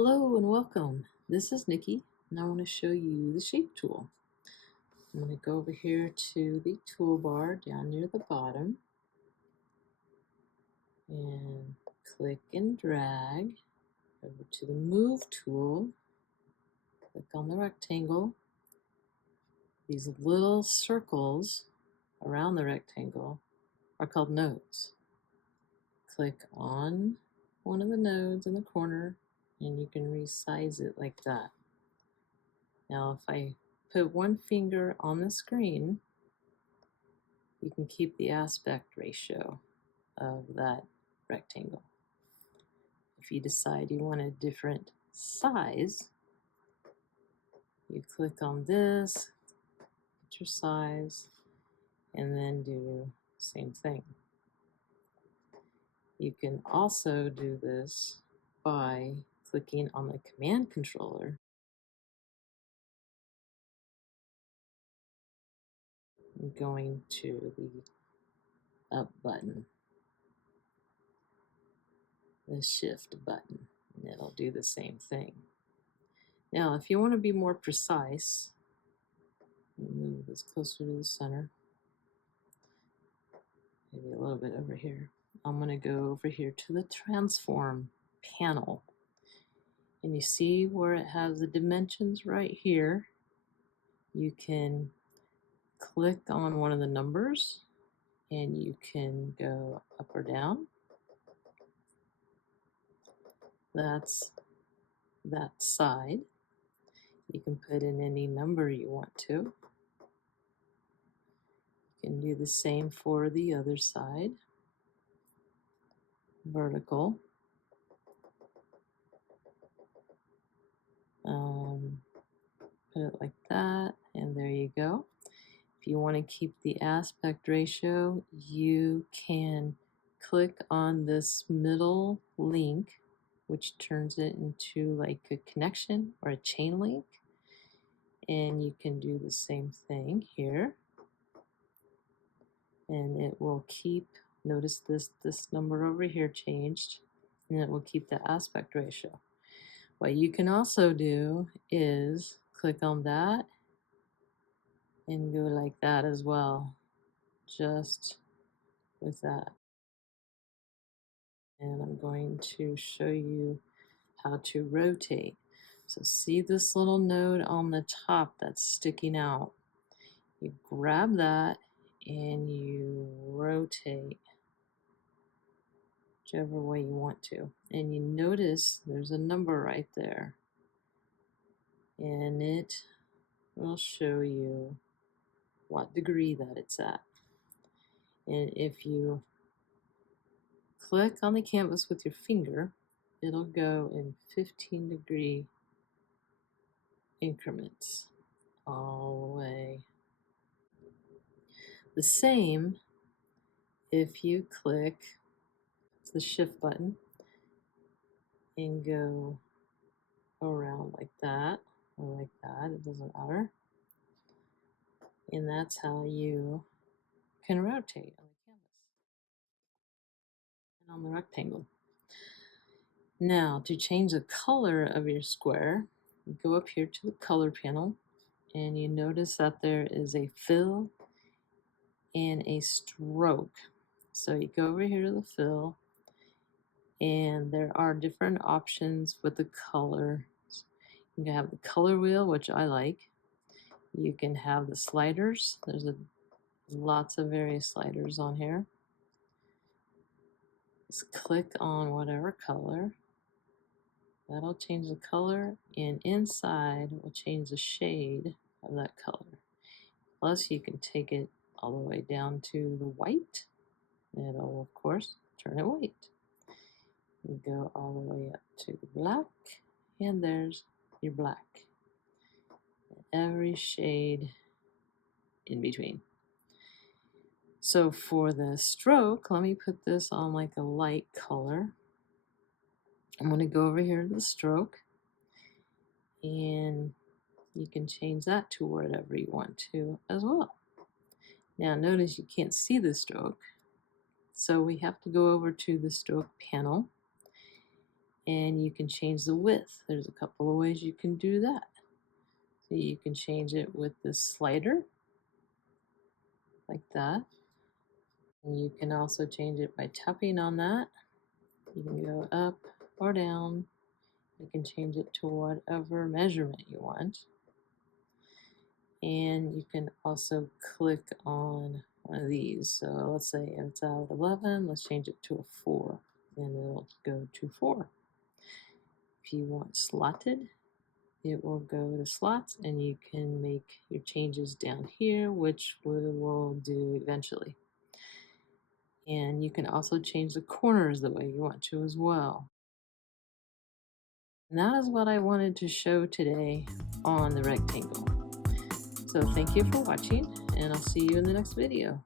Hello and welcome. This is Nikki and I want to show you the shape tool. I'm going to go over here to the toolbar down near the bottom and click and drag over to the move tool. Click on the rectangle. These little circles around the rectangle are called nodes. Click on one of the nodes in the corner and you can resize it like that. Now if I put one finger on the screen, you can keep the aspect ratio of that rectangle. If you decide you want a different size, you click on this, get your size, and then do the same thing. You can also do this by clicking on the command controller and going to the up button, the shift button, and it'll do the same thing. Now, if you want to be more precise, move this closer to the center, maybe a little bit over here. I'm going to go over here to the transform panel, and you see where it has the dimensions right here. You can click on one of the numbers and you can go up or down. That's that side. You can put in any number you want to. You can do the same for the other side. Vertical. Put it like that, and there you go. If you want to keep the aspect ratio, you can click on this middle link, which turns it into like a connection or a chain link. And you can do the same thing here. And it will keep, notice this number over here changed, and it will keep the aspect ratio. What you can also do is click on that and go like that as well, just with that. And I'm going to show you how to rotate. So see this little node on the top that's sticking out? You grab that and you rotate whichever way you want to. And you notice there's a number right there. And it will show you what degree that it's at. And if you click on the canvas with your finger, it'll go in 15-degree increments all the way. The same if you click the shift button and go around like that or like that, it doesn't matter. And that's how you can rotate on the canvas and on the rectangle. Now, to change the color of your square, go up here to the color panel, and you notice that there is a fill and a stroke. So you go over here to the fill, and there are different options with the color. You can have the color wheel, which I like. You can have the sliders. There's lots of various sliders on here. Just click on whatever color. That'll change the color, and inside will change the shade of that color. Plus you can take it all the way down to the white. It'll of course turn it white. You go all the way up to the black, and there's your black. Every shade in between. So for the stroke, let me put this on like a light color. I'm going to go over here to the stroke, and you can change that to whatever you want to as well. Now notice you can't see the stroke, so we have to go over to the stroke panel, And you can change the width. There's a couple of ways you can do that. So you can change it with this slider, like that. And you can also change it by tapping on that. You can go up or down. You can change it to whatever measurement you want. And you can also click on one of these. So let's say if it's out of 11, let's change it to a 4. And it'll go to 4. If you want slotted, it will go to slots, and you can make your changes down here, which we will do eventually. And you can also change the corners the way you want to as well. And that is what I wanted to show today on the rectangle. So thank you for watching, and I'll see you in the next video.